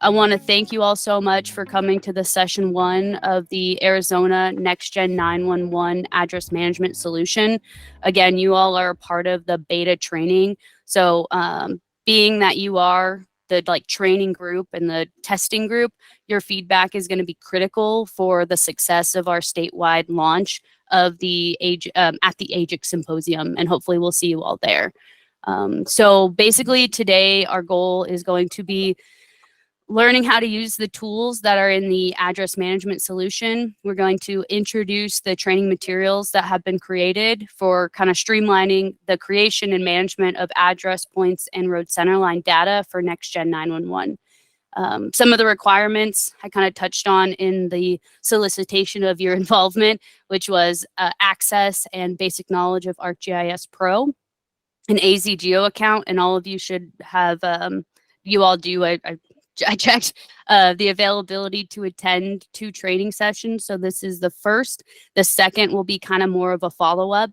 I want to thank you all so much for coming to the session 1 of the Arizona Next Gen 911 Address Management Solution. Again, you all are a part of the beta training. So being that you are the training group and the testing group, your feedback is going to be critical for the success of our statewide launch of the at the AZgeo Symposium, and hopefully we'll see you all there. So basically today our goal is going to be learning how to use the tools that are in the address management solution. We're going to introduce the training materials that have been created for kind of streamlining the creation and management of address points and road centerline data for Next Gen 911. Some of the requirements I kind of touched on in the solicitation of your involvement, which was access and basic knowledge of ArcGIS Pro, an AZgeo account, and all of you should have, you all do, I checked the availability to attend 2 training sessions. So this is the first. The second will be kind of more of a follow-up,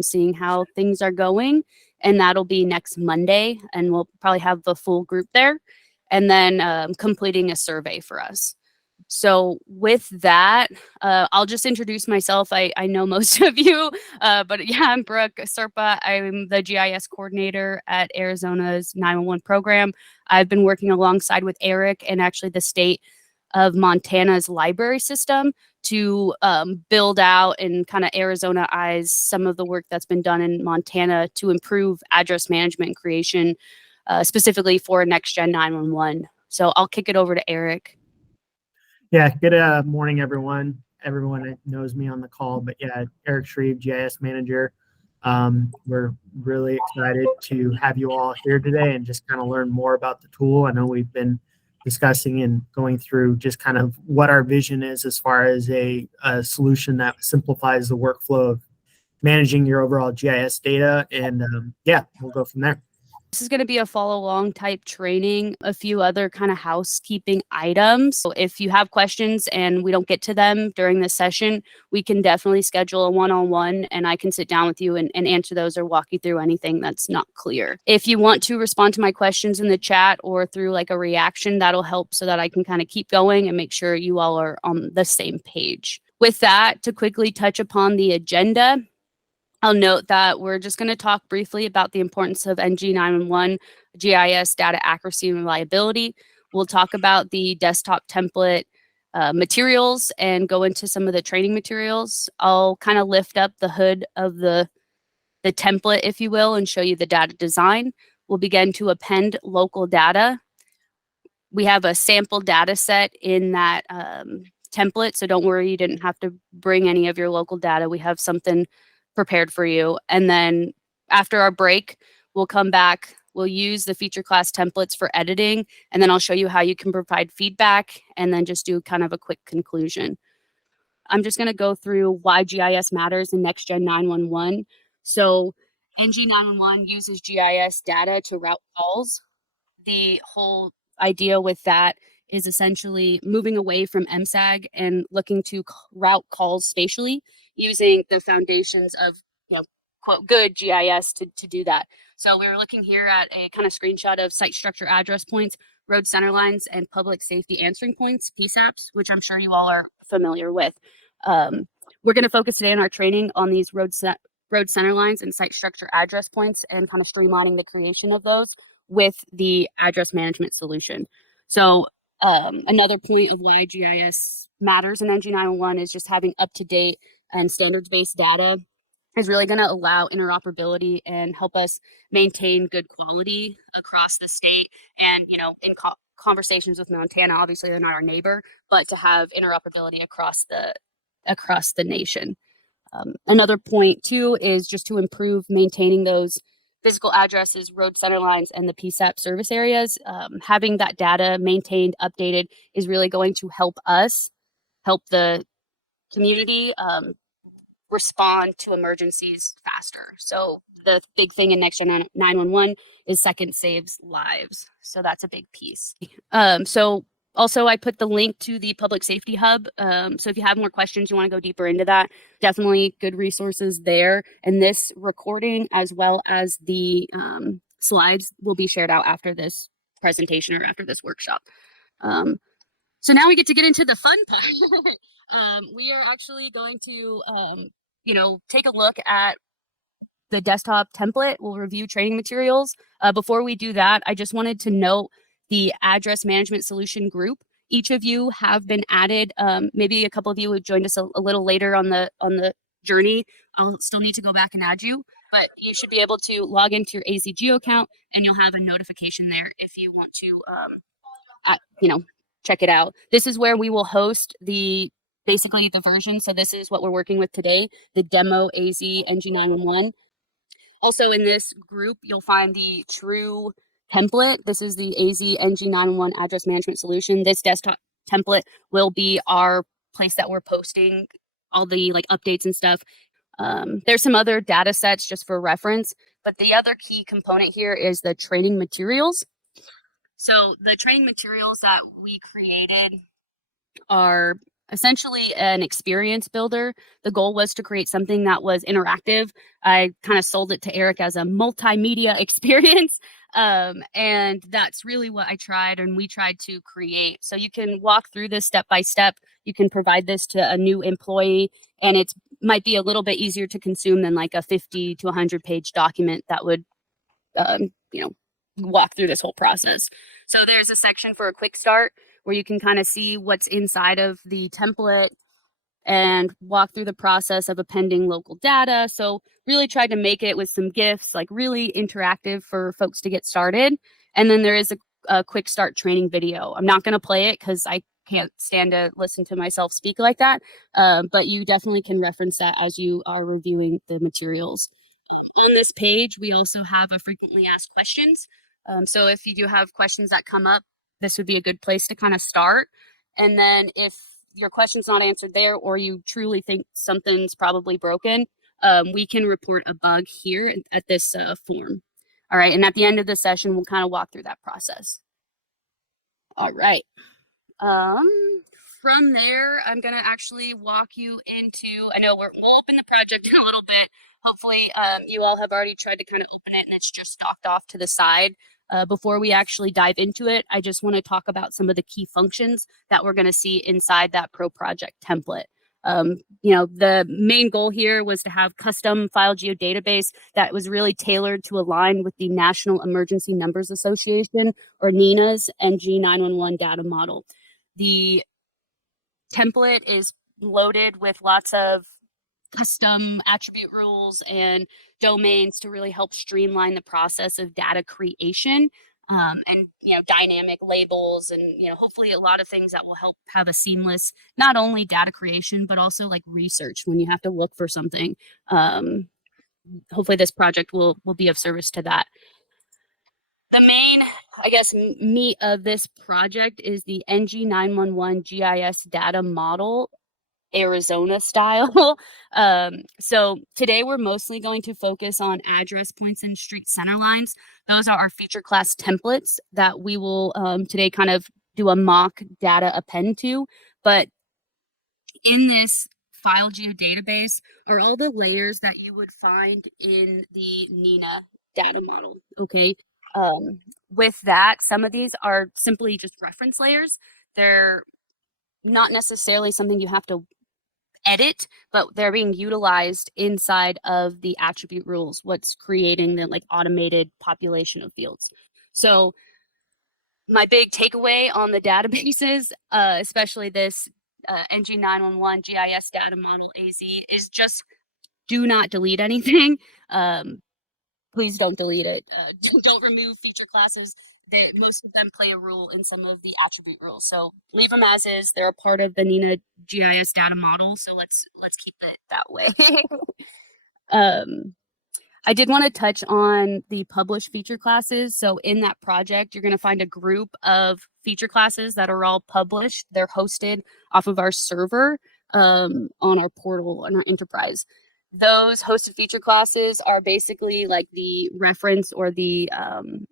seeing how things are going. And that'll be next Monday. And we'll probably have the full group there. And then completing a survey for us. So with that, I'll just introduce myself. I know most of you, but yeah, I'm Brooke Serpa. I'm the GIS coordinator at Arizona's 911 program. I've been working alongside with Eric and actually the state of Montana's library system to build out and kind of Arizona-ize some of the work that's been done in Montana to improve address management creation, specifically for Next Gen 911. So I'll kick it over to Eric. Yeah, good morning, everyone. Everyone that knows me on the call, but yeah, Eric Shreve, GIS manager. We're really excited to have you all here today and just kind of learn more about the tool. I know we've been discussing and going through just kind of what our vision is as far as a solution that simplifies the workflow of managing your overall GIS data. And yeah, we'll go from there. This is going to be a follow along type training, a few other kind of housekeeping items. So if you have questions and we don't get to them during this session, we can definitely schedule a one-on-one and I can sit down with you and answer those or walk you through anything that's not clear. If you want to respond to my questions in the chat or through like a reaction, that'll help so that I can kind of keep going and make sure you all are on the same page. With that, to quickly touch upon the agenda, I'll note that we're just going to talk briefly about the importance of NG911 GIS data accuracy and reliability. We'll talk about the desktop template materials and go into some of the training materials. I'll kind of lift up the hood of the template, if you will, and show you the data design. We'll begin to append local data. We have a sample data set in that template, so don't worry, you didn't have to bring any of your local data. We have something prepared for you. And then after our break, we'll come back, we'll use the feature class templates for editing, and then I'll show you how you can provide feedback and then just do kind of a quick conclusion. I'm just going to go through why GIS matters in Next Gen 911. So NG911 uses GIS data to route calls. The whole idea with that is essentially moving away from MSAG and looking to route calls spatially using the foundations of, quote, good GIS to do that. So we were looking here at a kind of screenshot of site structure address points, road center lines, and public safety answering points, PSAPs, which I'm sure you all are familiar with. We're going to focus today in our training on these road center lines and site structure address points and kind of streamlining the creation of those with the address management solution. So another point of why GIS matters in NG911 is just having up-to-date and standards-based data is really going to allow interoperability and help us maintain good quality across the state. And, in conversations with Montana, obviously they're not our neighbor, but to have interoperability across the nation. Another point too is just to improve maintaining those physical addresses, road center lines, and the PSAP service areas. Having that data maintained, updated is really going to help us, help the community respond to emergencies faster. So the big thing in Next Gen 911 is second saves lives. So that's a big piece. So also, I put the link to the Public Safety Hub. So if you have more questions, you want to go deeper into that, definitely good resources there. And this recording, as well as the slides, will be shared out after this presentation or after this workshop. So now we get to get into the fun part. We are actually going to, take a look at the desktop template. We'll review training materials. Before we do that, I just wanted to note the address management solution group. Each of you have been added. Maybe a couple of you who joined us a little later on the journey. I'll still need to go back and add you, but you should be able to log into your AZgeo account, and you'll have a notification there if you want to, check it out. This is where we will host basically the version. So this is what we're working with today, the demo AZ NG911. Also in this group, you'll find the true template. This is the AZ NG911 address management solution. This desktop template will be our place that we're posting all the updates and stuff. There's some other data sets just for reference, but the other key component here is the training materials. So the training materials that we created are essentially an experience builder. The goal was to create something that was interactive. I kind of sold it to Eric as a multimedia experience. And that's really what I tried and we tried to create. So you can walk through this step by step. You can provide this to a new employee, and it might be a little bit easier to consume than like a 50 to 100-page document that would, walk through this whole process. So there's a section for a quick start where you can kind of see what's inside of the template and walk through the process of appending local data. So really tried to make it with some GIFs, like really interactive for folks to get started. And then there is a quick start training video. I'm not going to play it because I can't stand to listen to myself speak like that. But you definitely can reference that as you are reviewing the materials. On this page, we also have a frequently asked questions. So if you do have questions that come up, this would be a good place to kind of start. And then if your question's not answered there, or you truly think something's probably broken, we can report a bug here at this form. All right. And at the end of the session, we'll kind of walk through that process. All right. From there, I'm going to actually walk you into, I know we'll open the project in a little bit. Hopefully you all have already tried to kind of open it and it's just docked off to the side. Before we actually dive into it, I just want to talk about some of the key functions that we're going to see inside that Pro Project template. The main goal here was to have custom file geodatabase that was really tailored to align with the National Emergency Numbers Association, or NENA's NG911 data model. The template is loaded with lots of custom attribute rules and domains to really help streamline the process of data creation, and dynamic labels, and hopefully a lot of things that will help have a seamless not only data creation but also like research when you have to look for something. Hopefully this project will be of service to that. The main, meat of this project is the NG911 GIS data model, Arizona style. So today we're mostly going to focus on address points and street center lines. Those are our feature class templates that we will today kind of do a mock data append to. But in this file geodatabase are all the layers that you would find in the NENA data model. Okay. With that, some of these are simply just reference layers. They're not necessarily something you have to edit, but they're being utilized inside of the attribute rules, what's creating the automated population of fields. So my big takeaway on the databases, especially this NG911 GIS data model AZ, is just do not delete anything. Please don't delete it. Don't remove feature classes. Most of them play a role in some of the attribute rules. So leave them as is. They're a part of the NENA GIS data model. So let's keep it that way. I did want to touch on the published feature classes. So in that project, you're going to find a group of feature classes that are all published. They're hosted off of our server on our portal, on our enterprise. Those hosted feature classes are basically like the reference or the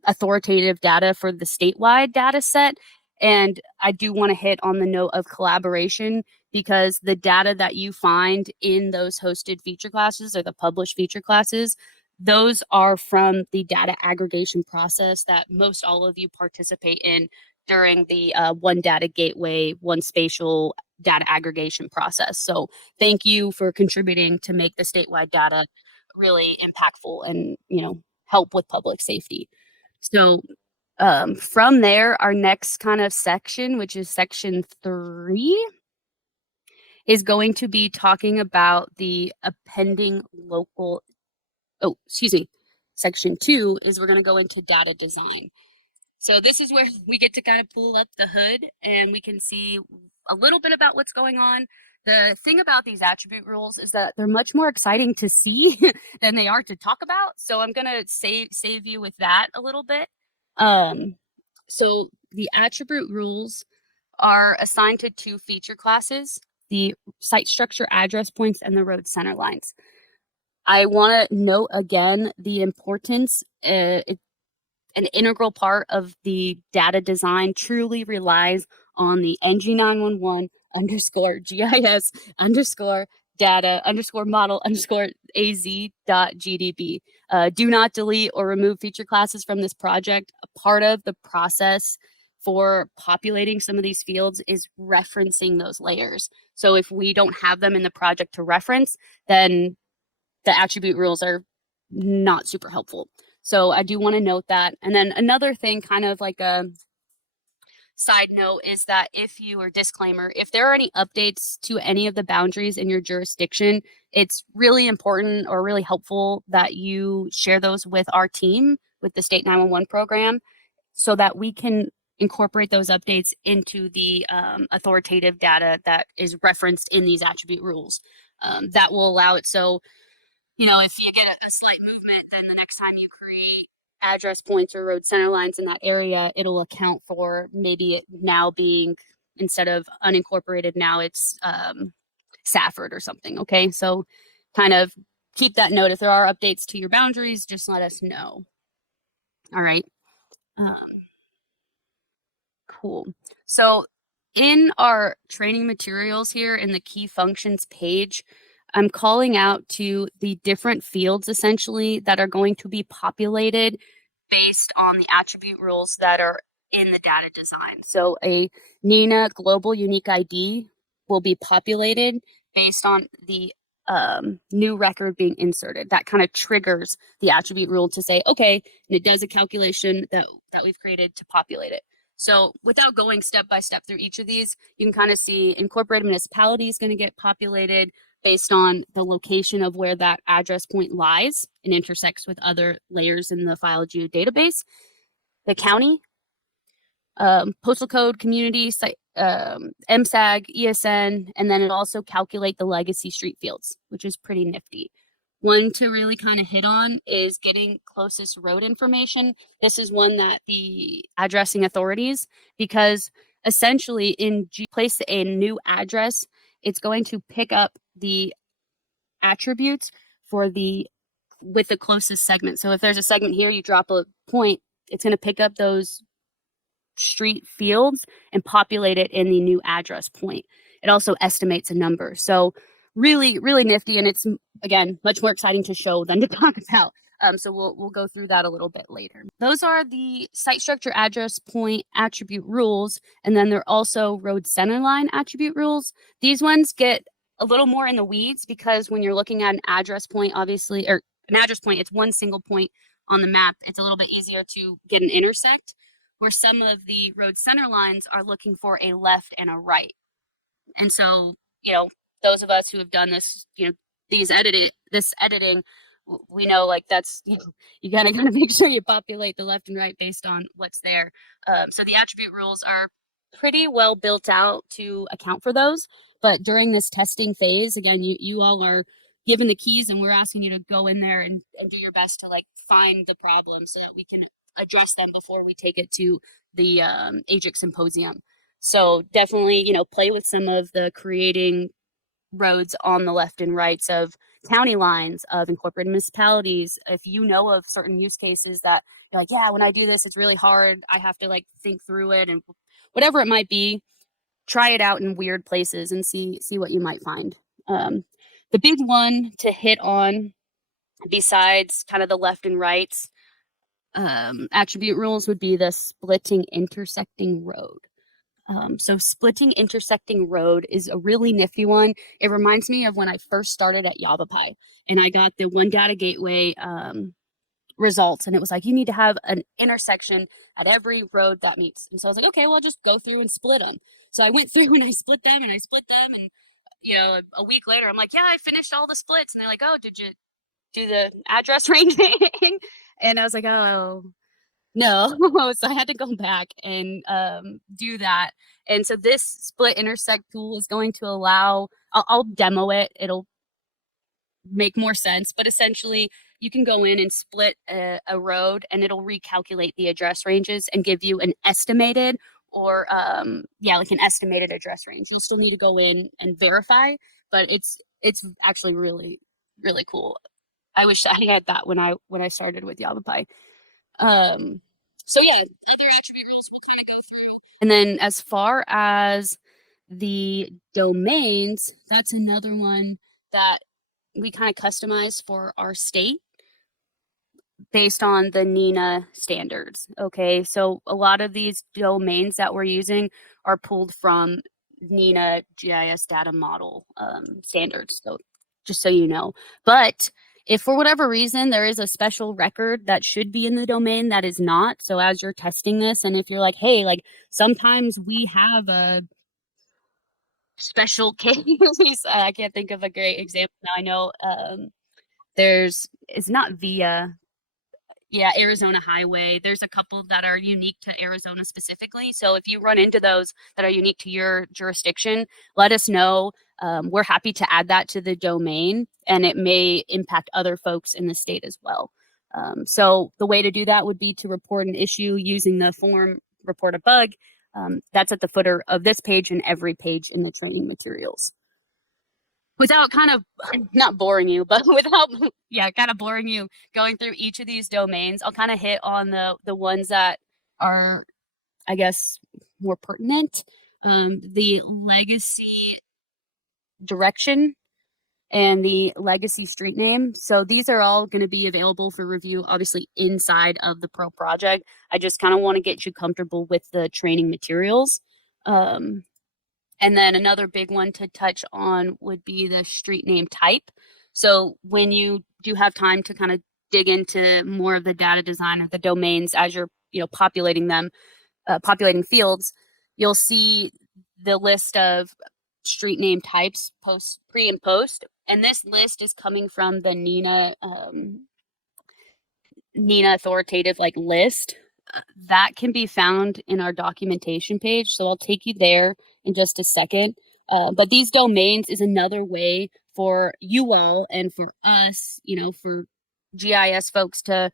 authoritative data for the statewide data set. And I do want to hit on the note of collaboration, because the data that you find in those hosted feature classes or the published feature classes, those are from the data aggregation process that most all of you participate in during the one data gateway, one spatial data aggregation process. So thank you for contributing to make the statewide data really impactful and, help with public safety. So from there, our next kind of section, which is section 3, is going to be talking about the appending local. Oh, excuse me. Section 2 is we're going to go into data design. So this is where we get to kind of pull up the hood and we can see a little bit about what's going on. The thing about these attribute rules is that they're much more exciting to see than they are to talk about. So I'm going to save you with that a little bit. So the attribute rules are assigned to 2 feature classes, the site structure address points and the road center lines. I want to note again the importance. An integral part of the data design truly relies on the NG911 GIS data model AZ.gdb. Do not delete or remove feature classes from this project. A part of the process for populating some of these fields is referencing those layers. So if we don't have them in the project to reference, then the attribute rules are not super helpful. So I do want to note that. And then another thing, kind of like a side note, is that if there are any updates to any of the boundaries in your jurisdiction, it's really important or really helpful that you share those with our team, with the State 911 program, so that we can incorporate those updates into the authoritative data that is referenced in these attribute rules. That will allow it so, if you get a slight movement, then the next time you create address points or road center lines in that area, it'll account for maybe it now being, instead of unincorporated, now it's Safford or something. Okay, so kind of keep that note. If there are updates to your boundaries, just let us know. All right. Cool. So in our training materials here in the key functions page, I'm calling out to the different fields essentially that are going to be populated based on the attribute rules that are in the data design. So a NINA global unique ID will be populated based on the new record being inserted. That kind of triggers the attribute rule to say, okay, and it does a calculation that we've created to populate it. So without going step by step through each of these, you can kind of see incorporated municipality is going to get populated based on the location of where that address point lies and intersects with other layers in the file geodatabase. The county, postal code, community, site, MSAG, ESN, and then it also calculate the legacy street fields, which is pretty nifty. One to really kind of hit on is getting closest road information. This is one that the addressing authorities, because essentially in place a new address, it's going to pick up the attributes with the closest segment. So if there's a segment here, you drop a point, it's going to pick up those street fields and populate it in the new address point. It also estimates a number. So really, really nifty. And it's, again, much more exciting to show than to talk about. So we'll go through that a little bit later. Those are the site structure address point attribute rules. And then there are also road center line attribute rules. These ones get a little more in the weeds because when you're looking at an address point, obviously, or an address point, it's one single point on the map. It's a little bit easier to get an intersect, where some of the road center lines are looking for a left and a right. And so, those of us who have done this, this editing, we know like that's, you gotta make sure you populate the left and right based on what's there. So the attribute rules are pretty well built out to account for those. But during this testing phase, again, you all are given the keys and we're asking you to go in there and do your best to find the problem so that we can address them before we take it to the AZgeo symposium. So definitely, play with some of the creating roads on the left and rights of county lines, of incorporated municipalities. If you know of certain use cases that you're like, yeah, when I do this, it's really hard. I have to think through it, and whatever it might be, try it out in weird places and see what you might find. The big one to hit on, besides kind of the left and rights, attribute rules would be the splitting intersecting road. So splitting intersecting road is a really nifty one. It reminds me of when I first started at Yavapai and I got the one data gateway results, and it was like, you need to have an intersection at every road that meets. And so I was like, okay, well, I'll just go through and split them. So I went through and I split them and I split them. And, you know, a week later, I'm like, yeah, I finished all the splits. And they're like, oh, did you do the address ranging? And I was like, oh, no. So I had to go back and do that. And so this split intersect tool is going to allow, I'll demo it. It'll make more sense, but essentially you can go in and split a road and it'll recalculate the address ranges and give you an estimated or like an estimated address range. You'll still need to go in and verify, but it's actually really, really cool. I wish I had that when I started with Yavapai. So yeah, other attribute rules we'll kind of go through. And then as far as the domains, that's another one that we kind of customize for our state based on the NINA standards. Okay, so a lot of these domains that we're using are pulled from NINA GIS data model standards. So just so you know, but if for whatever reason there is a special record that should be in the domain that is not, so as you're testing this, and if you're like, hey, like sometimes we have a special case, I can't think of a great example now. I know it's not via Arizona Highway. There's a couple that are unique to Arizona specifically. So if you run into those that are unique to your jurisdiction, let us know. We're happy to add that to the domain, and it may impact other folks in the state as well. So the way to do that would be to report an issue using the form report a bug. That's at the footer of this page and every page in the training materials. Without kind of not boring you, but without kind of boring you going through each of these domains, I'll kind of hit on the ones that are, I guess, more pertinent. The legacy direction and the legacy street name. So these are all going to be available for review, obviously inside of the Pro project. I just kind of want to get you comfortable with the training materials. And then another big one to touch on would be the street name type. So when you do have time to kind of dig into more of the data design of the domains as you're, populating them, populating fields, you'll see the list of street name types, pre and post. And this list is coming from the NINA authoritative list. That can be found in our documentation page. So I'll take you there in just a second. But these domains is another way for you all and for us, for GIS folks to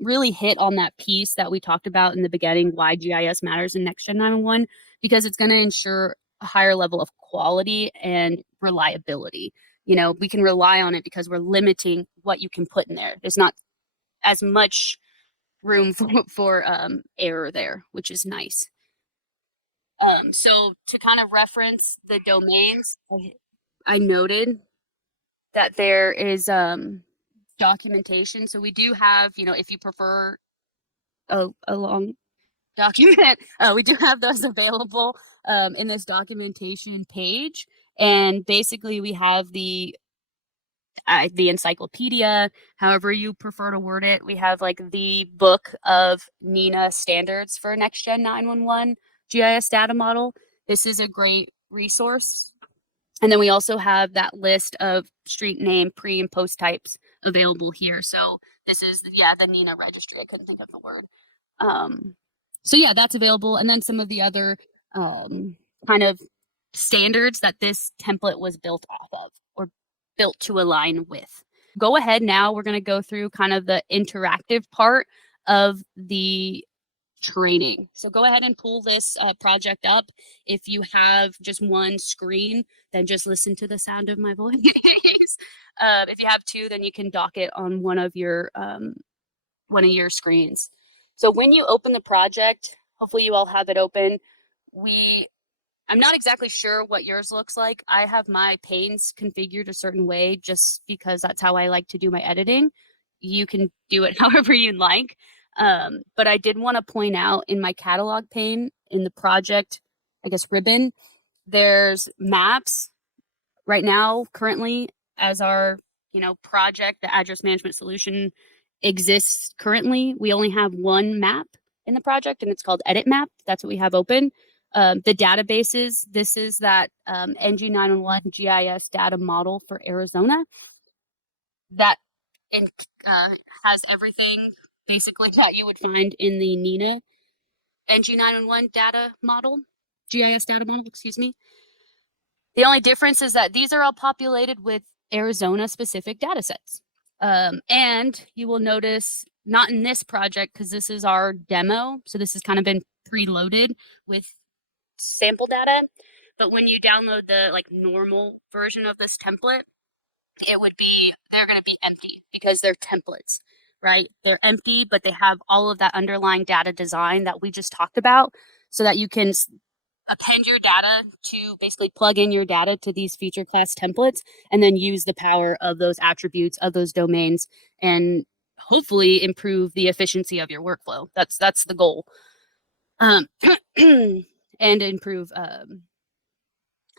really hit on that piece that we talked about in the beginning, why GIS matters in Next Gen 911, because it's going to ensure a higher level of quality and reliability. We can rely on it because we're limiting what you can put in there. There's not as much room for error there, which is nice. So to kind of reference the domains, I noted that there is documentation. So we do have, if you prefer a long document, we do have those available in this documentation page. And basically we have the encyclopedia, however you prefer to word it. We have the book of NINA standards for Next Gen 911 GIS data model. This is a great resource. And then we also have that list of street name pre and post types available here. So this is the NINA registry. I couldn't think of the word. So that's available. And then some of the other kind of standards that this template was built off of or built to align with. Go ahead now. We're going to go through kind of the interactive part of the training. So go ahead and pull this project up. If you have just one screen, then just listen to the sound of my voice. If you have two, then you can dock it on one of your screens. So when you open the project, hopefully you all have it open. I'm not exactly sure what yours looks like. I have my panes configured a certain way just because that's how I like to do my editing. You can do it however you like. But I did want to point out in my catalog pane in the project, I guess, ribbon, there's maps right now, currently, as our, project, the address management solution exists currently. We only have one map in the project, and it's called Edit Map. That's what we have open. The databases, this is that NG911 GIS data model for Arizona that has everything basically that you would find in the NINA NG911 data model, GIS data model, excuse me. The only difference is that these are all populated with Arizona specific data sets. And you will notice, not in this project, because this is our demo, so this has kind of been preloaded with sample data. But when you download the normal version of this template, they're going to be empty because they're templates, right? They're empty, but they have all of that underlying data design that we just talked about, so that you can append your data to basically plug in your data to these feature class templates and then use the power of those attributes of those domains and hopefully improve the efficiency of your workflow. That's the goal. And improve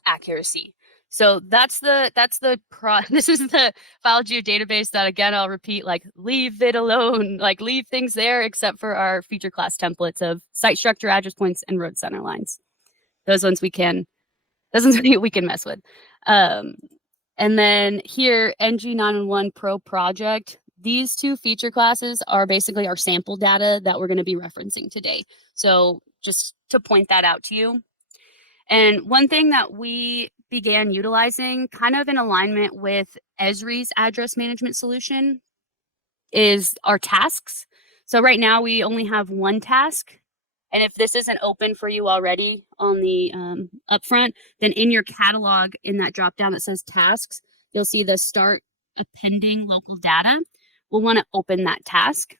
accuracy. So this is the FileGeo database that, again, I'll repeat, leave it alone, leave things there except for our feature class templates of site structure, address points, and road center lines. Those ones we can mess with. And then here, NG911 Pro project, these two feature classes are basically our sample data that we're going to be referencing today. So just to point that out to you. And one thing that we began utilizing, kind of in alignment with Esri's address management solution, is our tasks. So right now we only have one task. And if this isn't open for you already on the upfront, then in your catalog, in that dropdown that says tasks, you'll see the start appending local data. We'll want to open that task,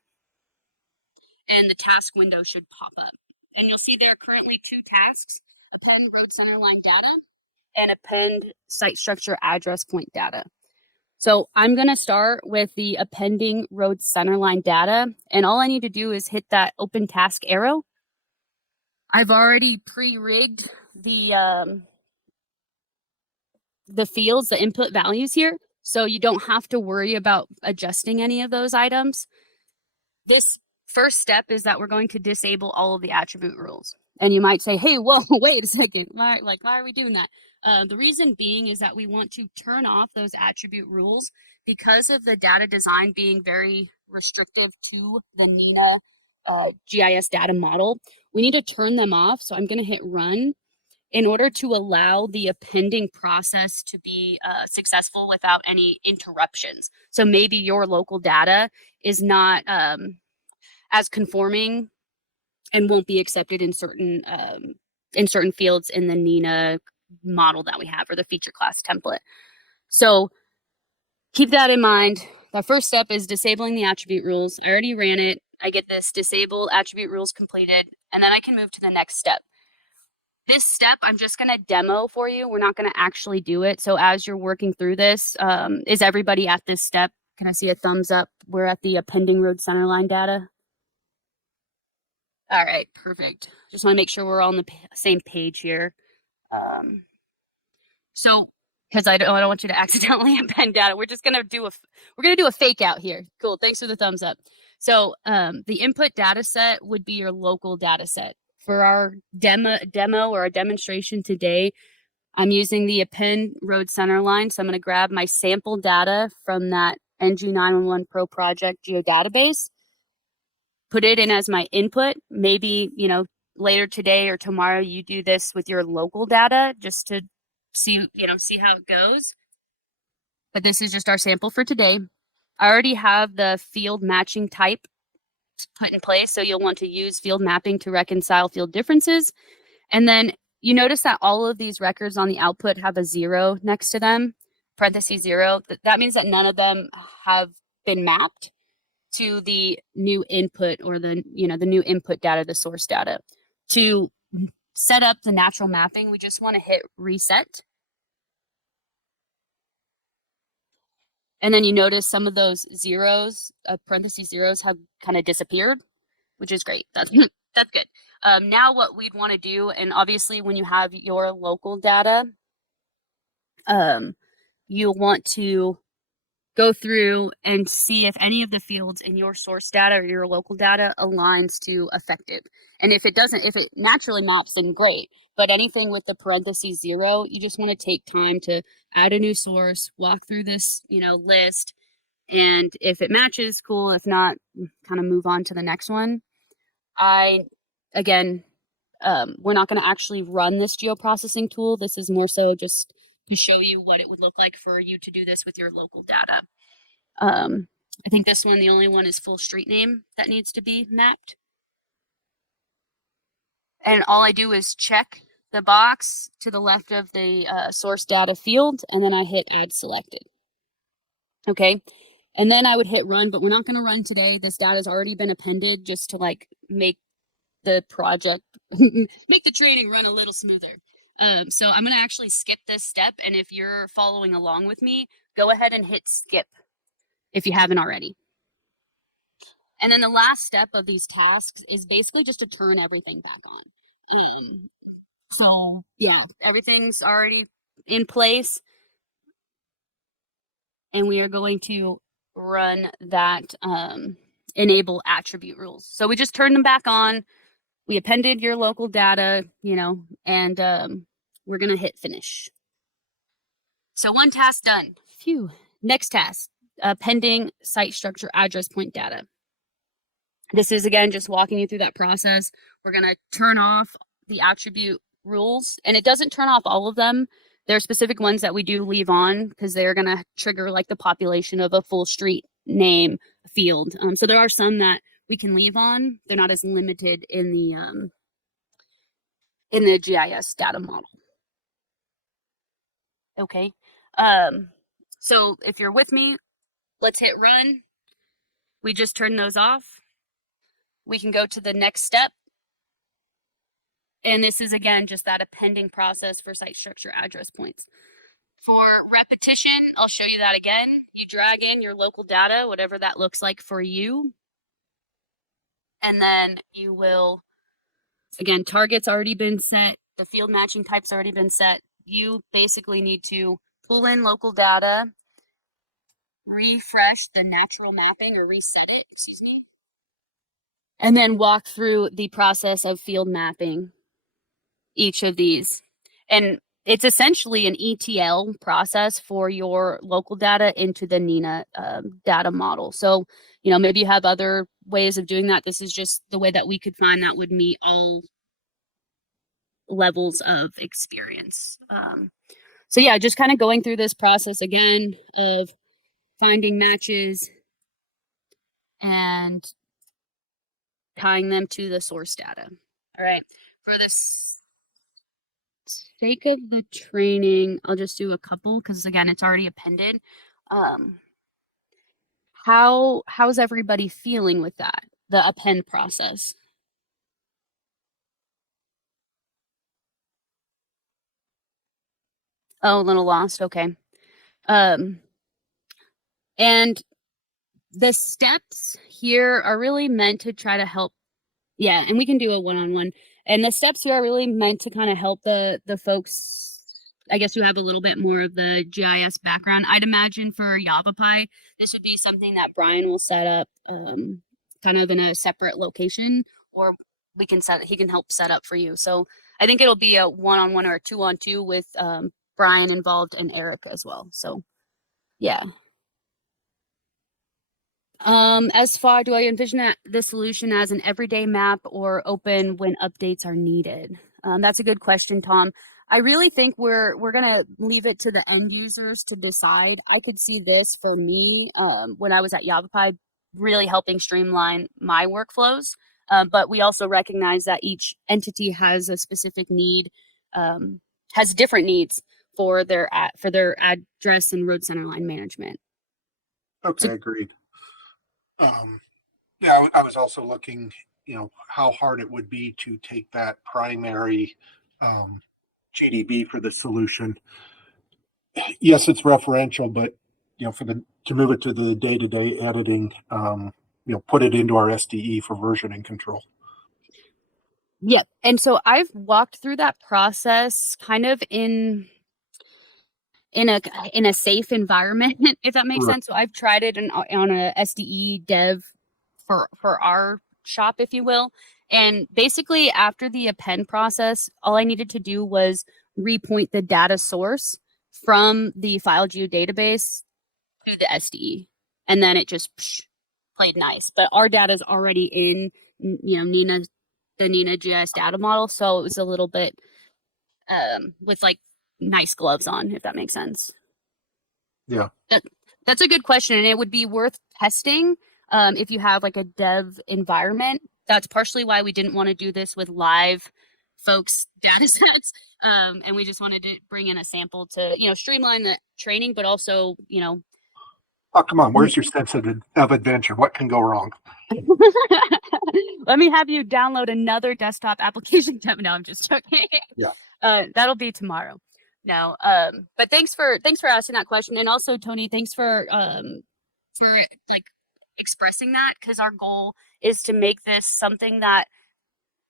and the task window should pop up. And you'll see there are currently two tasks: append road center line data and append site structure address point data. So I'm going to start with the appending road center line data, and all I need to do is hit that open task arrow. I've already pre-rigged the fields, the input values here, so you don't have to worry about adjusting any of those items. This first step is that we're going to disable all of the attribute rules. And you might say, hey, whoa, wait a second. Why are we doing that? The reason being is that we want to turn off those attribute rules because of the data design being very restrictive to the NINA GIS data model. We need to turn them off. So I'm going to hit run in order to allow the appending process to be successful without any interruptions. So maybe your local data is not as conforming and won't be accepted in certain fields in the NINA model that we have, or the feature class template. So keep that in mind. The first step is disabling the attribute rules. I already ran it. I get this disable attribute rules completed, and then I can move to the next step. This step, I'm just going to demo for you. We're not going to actually do it. So as you're working through this, is everybody at this step? Can I see a thumbs up? We're at the appending road centerline data. All right, perfect. Just want to make sure we're all on the same page here. So, because I don't want you to accidentally append data, we're just gonna do a fake out here. Cool. Thanks for the thumbs up. So, the input data set would be your local data set. For our demo or a demonstration today, I'm using the append road center line. So I'm going to grab my sample data from that NG911 Pro project geodatabase, put it in as my input. Maybe, later today or tomorrow, you do this with your local data just to see how it goes. But this is just our sample for today. I already have the field matching type put in place. So you'll want to use field mapping to reconcile field differences. And then you notice that all of these records on the output have a 0 next to them, parentheses 0. That means that none of them have been mapped to the new input, or the new input data, the source data. To set up the natural mapping, we just want to hit reset. And then you notice some of those zeros, parentheses zeros, have kind of disappeared. which is great. That's that's good. Now what we'd want to do, and obviously when you have your local data, you'll want to go through and see if any of the fields in your source data or your local data aligns to effective. And if it doesn't, if it naturally maps, then great. But anything with the parentheses 0, you just want to take time to add a new source, walk through this, list. And if it matches, cool. If not, kind of move on to the next one. Again, we're not going to actually run this geoprocessing tool. This is more so just to show you what it would look like for you to do this with your local data. I think this one, the only one is full street name that needs to be mapped. And all I do is check the box to the left of the source data field, and then I hit add selected. Okay. And then I would hit run, but we're not going to run today. This data has already been appended just to make the project, make the training run a little smoother. So I'm going to actually skip this step. And if you're following along with me, go ahead and hit skip if you haven't already. And then the last step of these tasks is basically just to turn everything back on. So yeah, everything's already in place. And we are going to run that enable attribute rules. So we just turned them back on. We appended your local data, and we're going to hit finish. So one task done. Phew. Next task, appending site structure address point data. This is, again, just walking you through that process. We're going to turn off the attribute rules, and it doesn't turn off all of them. There are specific ones that we do leave on because they're going to trigger the population of a full street name field. So there are some that we can leave on. They're not as limited in the GIS data model. Okay. So if you're with me, let's hit run. We just turn those off. We can go to the next step. And this is, again, just that appending process for site structure address points. For repetition, I'll show you that again. You drag in your local data, whatever that looks like for you. And then you will, again, target's already been set. The field matching type's already been set. You basically need to pull in local data, refresh the natural mapping or reset it, excuse me, and then walk through the process of field mapping each of these. And it's essentially an ETL process for your local data into the NINA data model. So, maybe you have other ways of doing that. This is just the way that we could find that would meet all levels of experience. So yeah, just kind of going through this process again of finding matches and tying them to the source data. All right, for this sake of the training, I'll just do a couple because, again, it's already appended. How's everybody feeling with that, the append process? Oh, a little lost. Okay. And the steps here are really meant to try to help. Yeah, and we can do a one-on-one. And the steps here are really meant to kind of help the folks, I guess, who have a little bit more of the GIS background. I'd imagine for Yavapai, this would be something that Brian will set up kind of in a separate location, or he can help set up for you. So I think it'll be a one-on-one or a two-on-two with Brian involved and Eric as well. So yeah. As far, do I envision the solution as an everyday map or open when updates are needed? That's a good question, Tom. I really think we're gonna leave it to the end users to decide. I could see this for me when I was at Yavapai, really helping streamline my workflows. But we also recognize that each entity has a specific need, has different needs for their address and road center line management. Okay, agreed. Yeah, I was also looking, how hard it would be to take that primary GDB for the solution. Yes, it's referential, but to move it to the day-to-day editing, put it into our SDE for versioning control. Yep. And so I've walked through that process kind of in a safe environment, if that makes Right. sense. So I've tried it on a SDE dev for our shop, if you will. And basically after the append process, all I needed to do was repoint the data source from the file geodatabase to the SDE. And then it just played nice. But our data is already in, the Nina GIS data model. So it was a little bit with like nice gloves on, if that makes sense. Yeah. That's a good question, and it would be worth testing if you have like a dev environment. That's partially why we didn't want to do this with live folks' data sets, and we just wanted to bring in a sample to streamline the training, but also Oh, come on. Where's your sense of adventure? What can go wrong? Let me have you download another desktop application. No, I'm just joking. Yeah. That'll be tomorrow. No, but thanks for asking that question, and also Tony, thanks for like expressing that, because our goal is to make this something that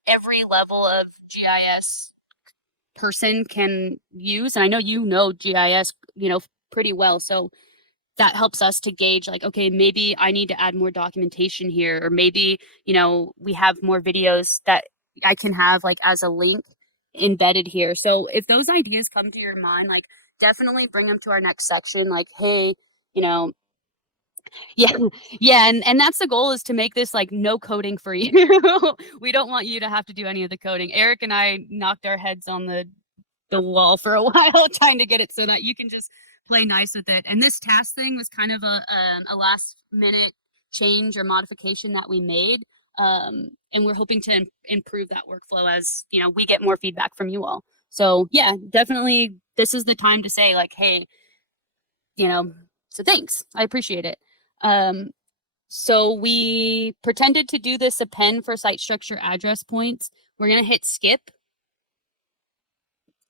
every level of GIS person can use, and I know GIS pretty well, so that helps us to gauge like, okay, maybe I need to add more documentation here, or maybe we have more videos that I can have like as a link embedded here. So if those ideas come to your mind, like definitely bring them to our next section. Like, hey, yeah, yeah, and that's the goal, is to make this like no coding for you. We don't want you to have to do any of the coding. Eric and I knocked our heads on the wall for a while trying to get it so that you can just play nice with it. And this task thing was kind of a last minute change or modification that we made. And we're hoping to improve that workflow as we get more feedback from you all. So yeah, definitely this is the time to say like, hey, so thanks, I appreciate it. So we pretended to do this append for site structure address points. We're gonna hit skip.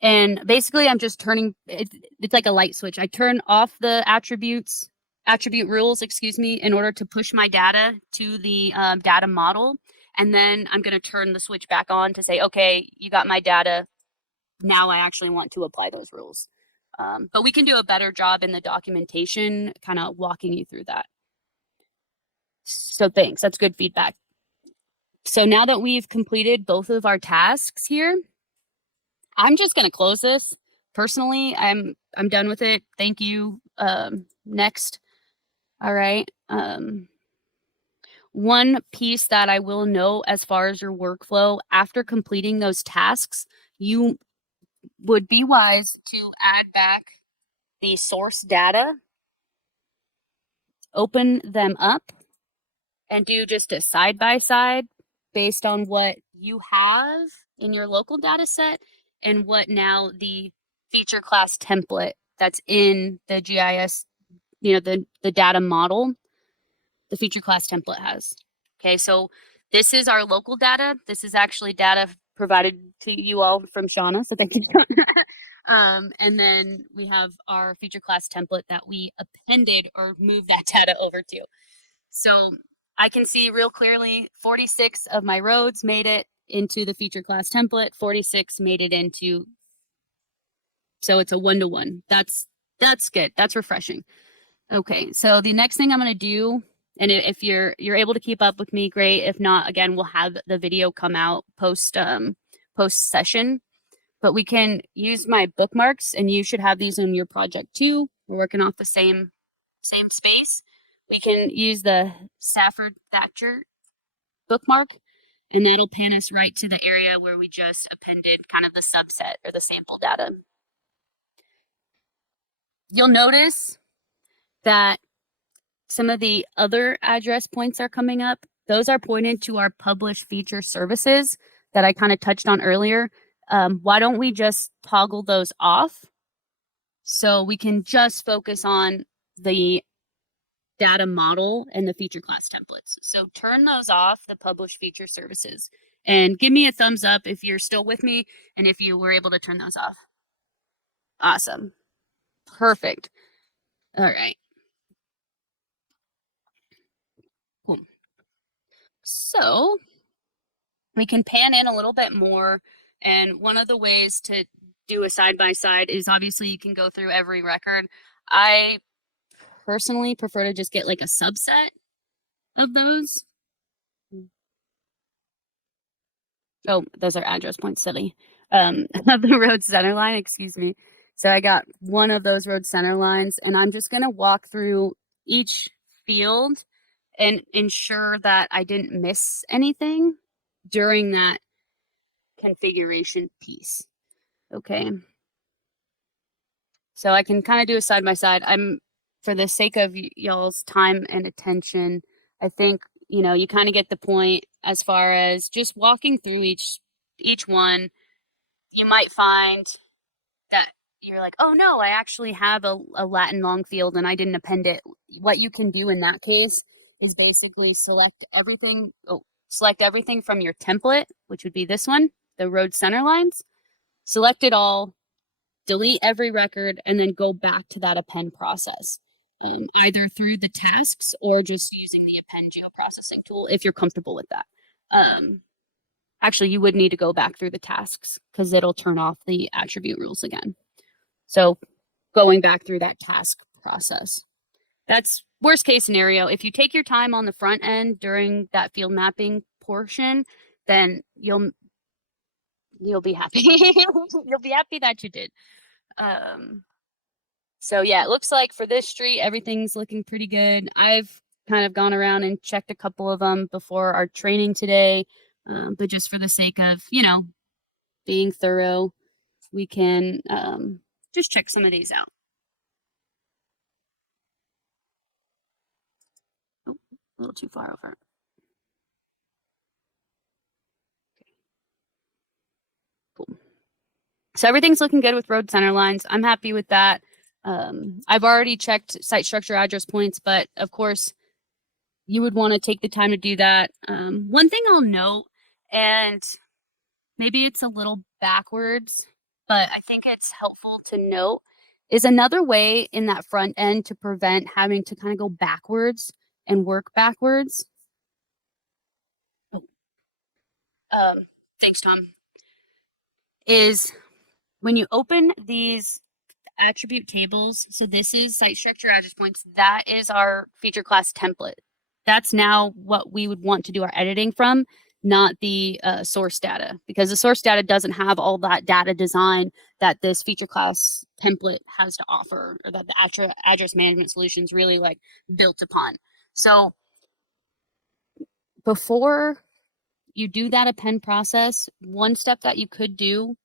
And basically I'm just turning, it's like a light switch. I turn off the attribute rules, in order to push my data to the data model. And then I'm going to turn the switch back on to say, okay, you got my data. Now I actually want to apply those rules. But we can do a better job in the documentation, kind of walking you through that. So thanks, that's good feedback. So now that we've completed both of our tasks here, I'm just going to close this. Personally, I'm done with it. Thank you. Next. All right. One piece that I will note as far as your workflow, after completing those tasks, you would be wise to add back the source data, open them up, and do just a side-by-side based on what you have in your local data set and what now the feature class template that's in the GIS, the data model, the feature class template has. Okay, so this is our local data. This is actually data provided to you all from Shauna, so thank you. And then we have our feature class template that we appended or moved that data over to. So I can see real clearly 46 of my roads made it into the feature class template, 46 made it into, so it's a 1-to-1. That's good. That's refreshing. Okay, so the next thing I'm going to do, and if you're able to keep up with me, great. If not, again, we'll have the video come out post session. But we can use my bookmarks, and you should have these in your project too. We're working off the same space. We can use the Safford Thatcher bookmark, and that'll pan us right to the area where we just appended kind of the subset or the sample data. You'll notice that some of the other address points are coming up. Those are pointed to our published feature services that I kind of touched on earlier. Why don't we just toggle those off so we can just focus on the data model and the feature class templates? So turn those off, the published feature services, and give me a thumbs up if you're still with me and if you were able to turn those off. Awesome. Perfect. All right. Cool. So we can pan in a little bit more. And one of the ways to do a side-by-side is obviously you can go through every record. I personally prefer to just get like a subset of those. Oh, those are address points, silly. Of the road center line, excuse me. So I got one of those road center lines, and I'm just gonna walk through each field and ensure that I didn't miss anything during that configuration piece. Okay. So I can kind of do a side by side. For the sake of y'all's time and attention, I think, you kind of get the point as far as just walking through each one. You might find that you're like, oh no, I actually have a Latin long field and I didn't append it. What you can do in that case is basically select everything from your template, which would be this one, the road center lines, select it all, delete every record, and then go back to that append process, either through the tasks or just using the append geoprocessing tool if you're comfortable with that. Actually, you would need to go back through the tasks because it'll turn off the attribute rules again. So going back through that task process. That's worst case scenario. If you take your time on the front end during that field mapping portion, then you'll be happy. You'll be happy that you did. So yeah, it looks like for this street, everything's looking pretty good. I've kind of gone around and checked a couple of them before our training today. But just for the sake of, being thorough, we can just check some of these out. Oh, a little too far over. Okay. Cool. So everything's looking good with road center lines. I'm happy with that. I've already checked site structure address points, but of course, you would want to take the time to do that. One thing I'll note, and maybe it's a little backwards, but I think it's helpful to note, is another way in that front end to prevent having to kind of go backwards and work backwards. Thanks, Tom. Is when you open these attribute tables, so this is site structure address points, that is our feature class template. That's now what we would want to do our editing from, not the source data, because the source data doesn't have all that data design that this feature class template has to offer, or that the address management solutions really like built upon. So before you do that append process, one step that you could do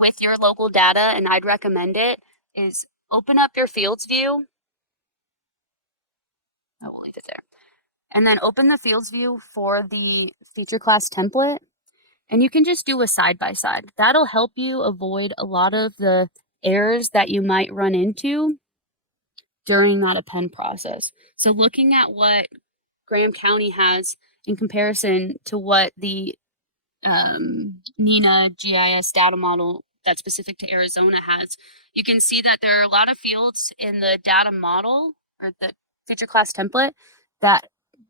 with your local data, and I'd recommend it, is open up your fields view. I will leave it there. And then open the fields view for the feature class template. And you can just do a side-by-side. That'll help you avoid a lot of the errors that you might run into during that append process. So looking at what Graham County has in comparison to what the NINA GIS data model that's specific to Arizona has, you can see that there are a lot of fields in the data model or the feature class template that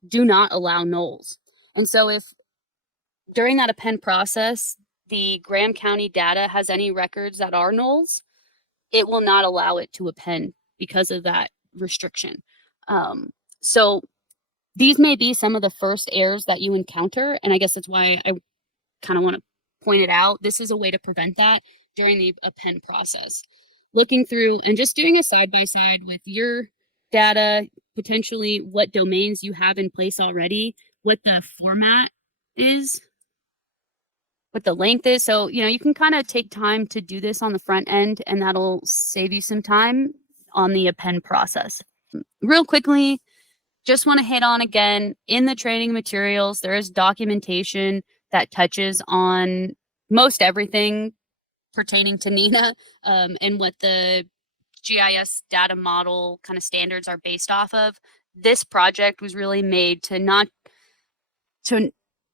do not allow nulls. And so if during that append process, the Graham County data has any records that are nulls, it will not allow it to append because of that restriction. So these may be some of the first errors that you encounter, and I guess that's why I kind of want to point it out. This is a way to prevent that during the append process. Looking through and just doing a side-by-side with your data, potentially what domains you have in place already, what the format is, what the length is. So, you can kind of take time to do this on the front end, and that'll save you some time on the append process. Real quickly, just want to hit on again, in the training materials, there is documentation that touches on most everything pertaining to NINA and what the GIS data model kind of standards are based off of. This project was really made to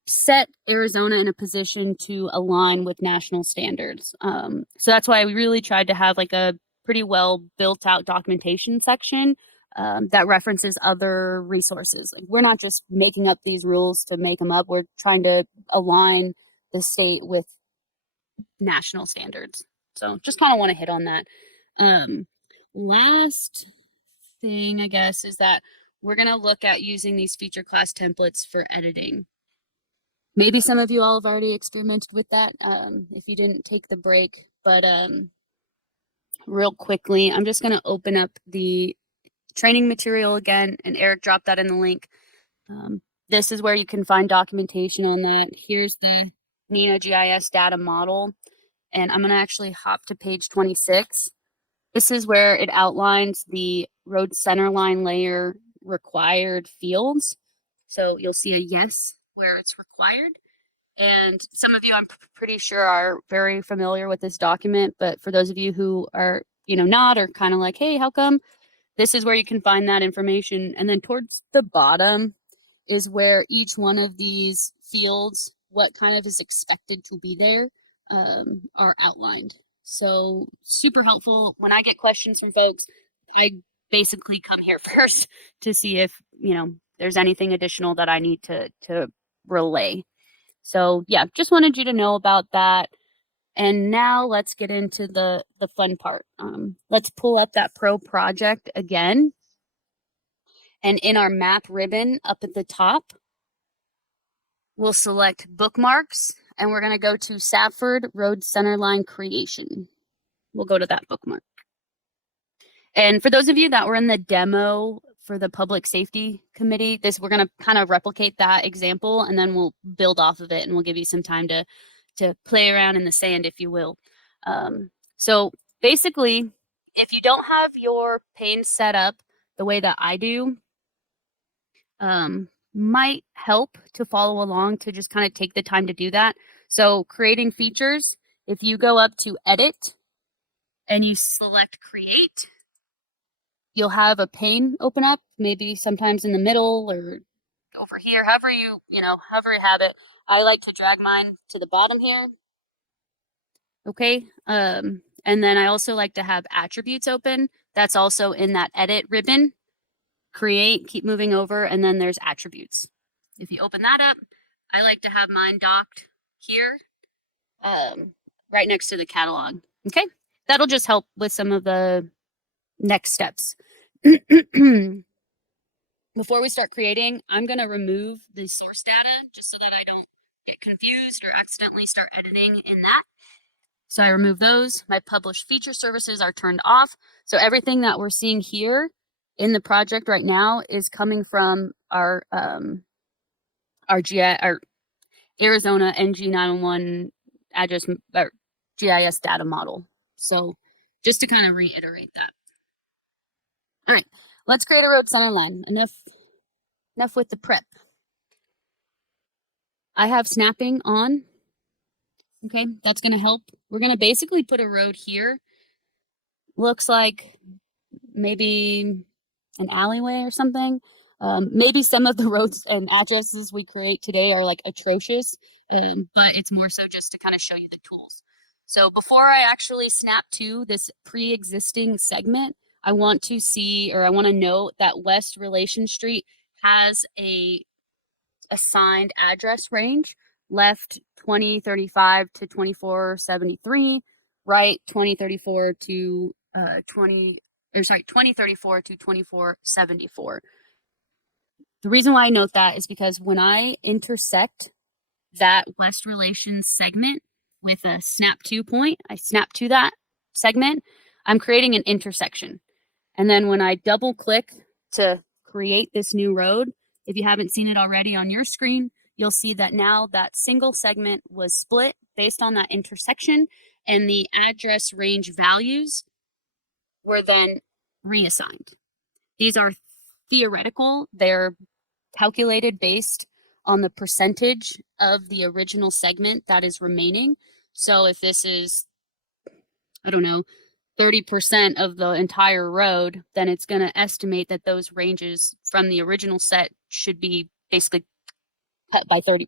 set Arizona in a position to align with national standards. So that's why we really tried to have like a pretty well built out documentation section that references other resources. Like, we're not just making up these rules to make them up. We're trying to align the state with national standards. So just kind of want to hit on that. Last thing, I guess, is that we're going to look at using these feature class templates for editing. Maybe some of you all have already experimented with that if you didn't take the break, but real quickly, I'm just going to open up the training material again, and Eric dropped that in the link. This is where you can find documentation on that. Here's the NINA GIS data model, and I'm going to actually hop to page 26. This is where it outlines the road centerline layer required fields. So you'll see a yes where it's required. And some of you, I'm pretty sure, are very familiar with this document. But for those of you who are, not, or kind of like, hey, how come? This is where you can find that information. And then towards the bottom is where each one of these fields, what kind of is expected to be there, are outlined. So super helpful. When I get questions from folks, I basically come here first to see if, there's anything additional that I need to relay. So yeah, just wanted you to know about that. And now let's get into the fun part. Let's pull up that pro project again. And in our map ribbon up at the top, we'll select bookmarks, and we're going to go to Safford Road Centerline Creation. We'll go to that bookmark. And for those of you that were in the demo for the Public Safety Committee, we're going to kind of replicate that example, and then we'll build off of it, and we'll give you some time to play around in the sand, if you will. So basically, if you don't have your pane set up the way that I do, might help to follow along, to just kind of take the time to do that. So creating features, if you go up to edit and you select create, you'll have a pane open up, maybe sometimes in the middle or over here, however you have it. I like to drag mine to the bottom here. Okay. And then I also like to have attributes open. That's also in that edit ribbon. Create, keep moving over, and then there's attributes. If you open that up, I like to have mine docked here, right next to the catalog. Okay. That'll just help with some of the next steps. Before we start creating, I'm going to remove the source data just so that I don't get confused or accidentally start editing in that. So I remove those. My published feature services are turned off. So everything that we're seeing here in the project right now is coming from our Arizona NG911 address or GIS data model. So just to kind of reiterate that. All right, let's create a road center line. Enough with the prep. I have snapping on. Okay, that's going to help. We're going to basically put a road here. Looks like maybe an alleyway or something. Maybe some of the roads and addresses we create today are like atrocious, but it's more so just to kind of show you the tools. So before I actually snap to this pre-existing segment, I want to note that West Relation Street has a assigned address range. Left 2035 to 2473, right 2034 to 2034 to 2474. The reason why I note that is because when I intersect that West Relations segment with a snap to point, I snap to that segment, I'm creating an intersection. And then when I double click to create this new road, if you haven't seen it already on your screen, you'll see that now that single segment was split based on that intersection, and the address range values were then reassigned. These are theoretical. They're calculated based on the percentage of the original segment that is remaining. So if this is, 30% of the entire road, then it's going to estimate that those ranges from the original set should be basically cut by 30%.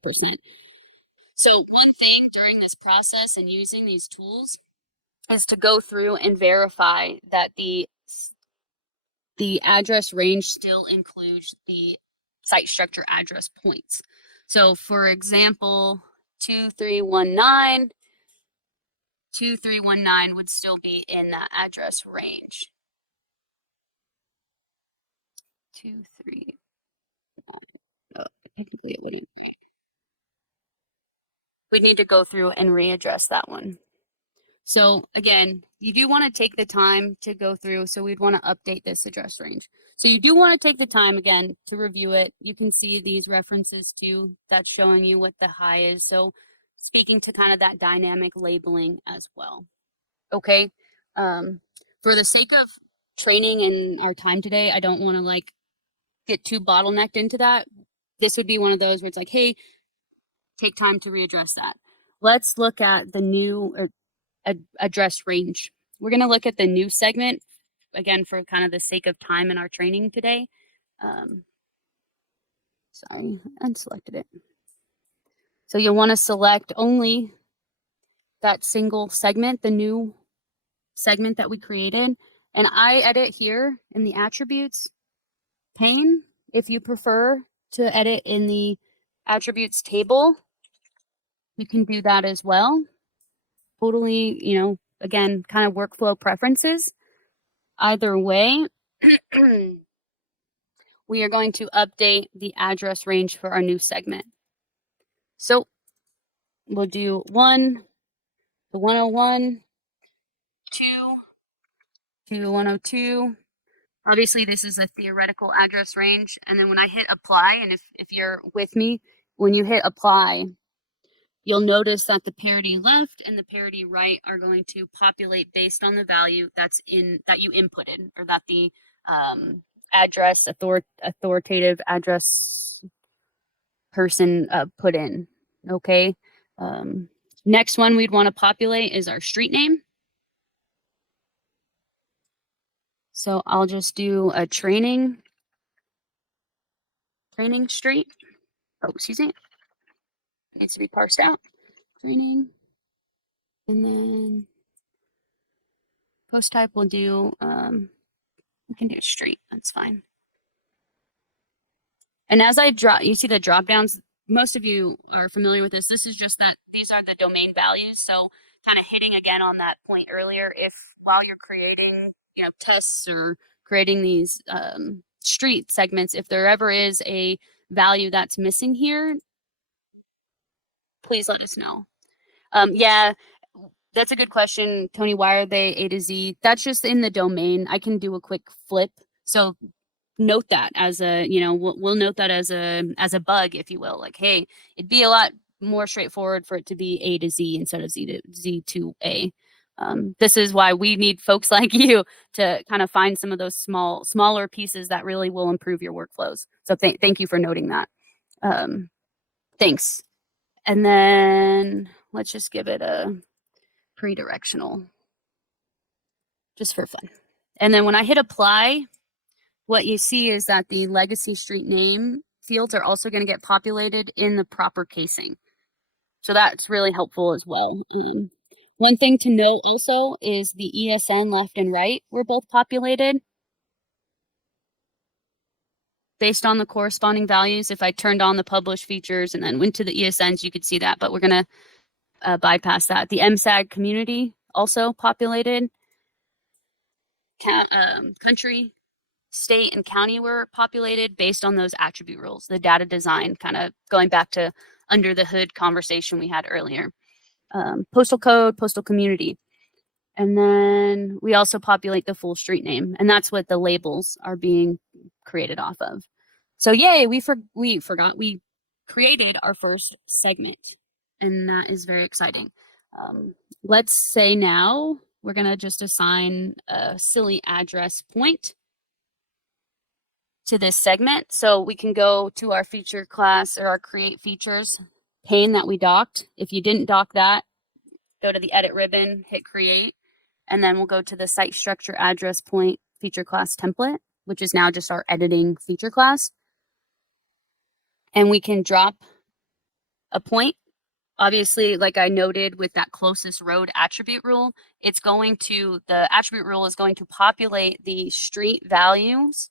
So one thing during this process and using these tools is to go through and verify that the the address range still includes the site structure address points. So for example, 2319 would still be in that address range. 231. Oh, technically it wouldn't. We need to go through and readdress that one. So again, you do want to take the time to go through. So we'd want to update this address range. So you do want to take the time again to review it. You can see these references too. That's showing you what the high is. So speaking to kind of that dynamic labeling as well. Okay. For the sake of training and our time today, I don't want to like get too bottlenecked into that. This would be one of those where it's like, hey, take time to readdress that. Let's look at the new address range. We're going to look at the new segment again for kind of the sake of time in our training today. Sorry, unselected it. So you'll want to select only that single segment, the new segment that we created. And I edit here in the attributes pane. If you prefer to edit in the attributes table, you can do that as well. Totally, you know, again, kind of workflow preferences. Either way, we are going to update the address range for our new segment. So we'll do 1 to 101, 2 to 102. Obviously, this is a theoretical address range. And then when I hit apply, and if you're with me, when you hit apply, you'll notice that the parity left and the parity right are going to populate based on the value that you inputted, or that the address authoritative address person put in. Okay. Next one we'd want to populate is our street name. So I'll just do a training street. Oh, excuse me. It needs to be parsed out. Training. And then post type we'll do, we can do street. That's fine. And as I drop, you see the drop downs. Most of you are familiar with this. This is just that these are the domain values. So kind of hitting again on that point earlier, if while you're creating, you know, tests or creating these street segments, if there ever is a value that's missing here, please let us know. Yeah, that's a good question, Tony. Why are they A to Z? That's just in the domain. I can do a quick flip. So note that as a, you know, we'll note that as a bug, if you will. Like, hey, it'd be a lot more straightforward for it to be A to Z instead of Z to A. This is why we need folks like you to kind of find some of those smaller pieces that really will improve your workflows. So thank you for noting that. Thanks. And then let's just give it a pre-directional just for fun. And then when I hit apply, what you see is that the legacy street name fields are also going to get populated in the proper casing. So that's really helpful as well. One thing to note also is the ESN left and right were both populated based on the corresponding values. If I turned on the publish features and then went to the ESNs, you could see that, but we're going to bypass that. The MSAG community also populated. Country, state, and county were populated based on those attribute rules, the data design, kind of going back to under the hood conversation we had earlier. Postal code, postal community. And then we also populate the full street name, and that's what the labels are being created off of. So yay, we forgot we created our first segment, and that is very exciting. Let's say now we're going to just assign a silly address point to this segment. So we can go to our feature class or our create features pane that we docked. If you didn't dock that, go to the edit ribbon, hit create, and then we'll go to the site structure address point feature class template, which is now just our editing feature class. And we can drop a point obviously, like I noted with that closest road attribute rule, the attribute rule is going to populate the street values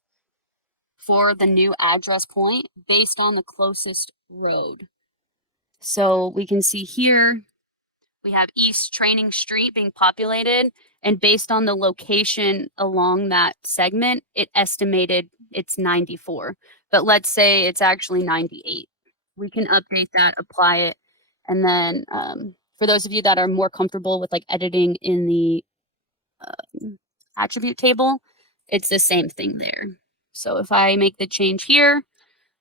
for the new address point based on the closest road. So we can see here, we have East Training Street being populated, and based on the location along that segment, it estimated it's 94. But let's say it's actually 98. We can update that, apply it, and then for those of you that are more comfortable with like editing in the attribute table, it's the same thing there. So if I make the change here,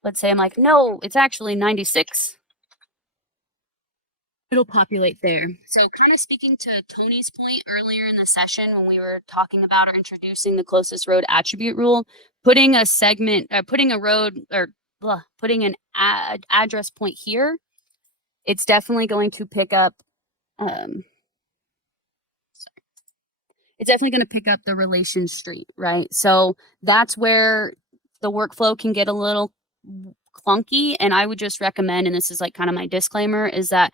let's say I'm like, no, it's actually 96. It'll populate there. So kind of speaking to Tony's point earlier in the session when we were talking about or introducing the closest road attribute rule, putting a segment, putting a road or putting an address point here, it's definitely going to pick up, it's definitely going to pick up the relation street, right? So that's where the workflow can get a little clunky. And I would just recommend, and this is like kind of my disclaimer, is that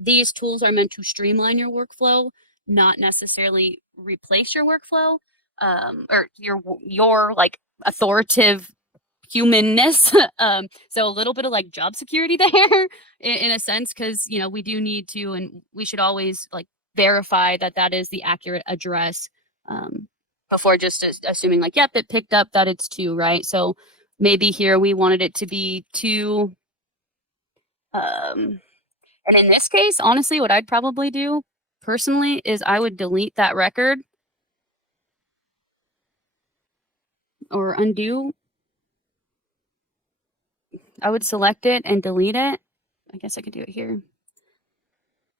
these tools are meant to streamline your workflow, not necessarily replace your workflow, or your like authoritative humanness. So a little bit of like job security there in a sense, because we do need to, and we should always like verify that that is the accurate address before just assuming like, yep, it picked up that it's 2, right? So maybe here we wanted it to be 2. And in this case, honestly, what I'd probably do personally is I would delete that record or undo. I would select it and delete it. I guess I could do it here.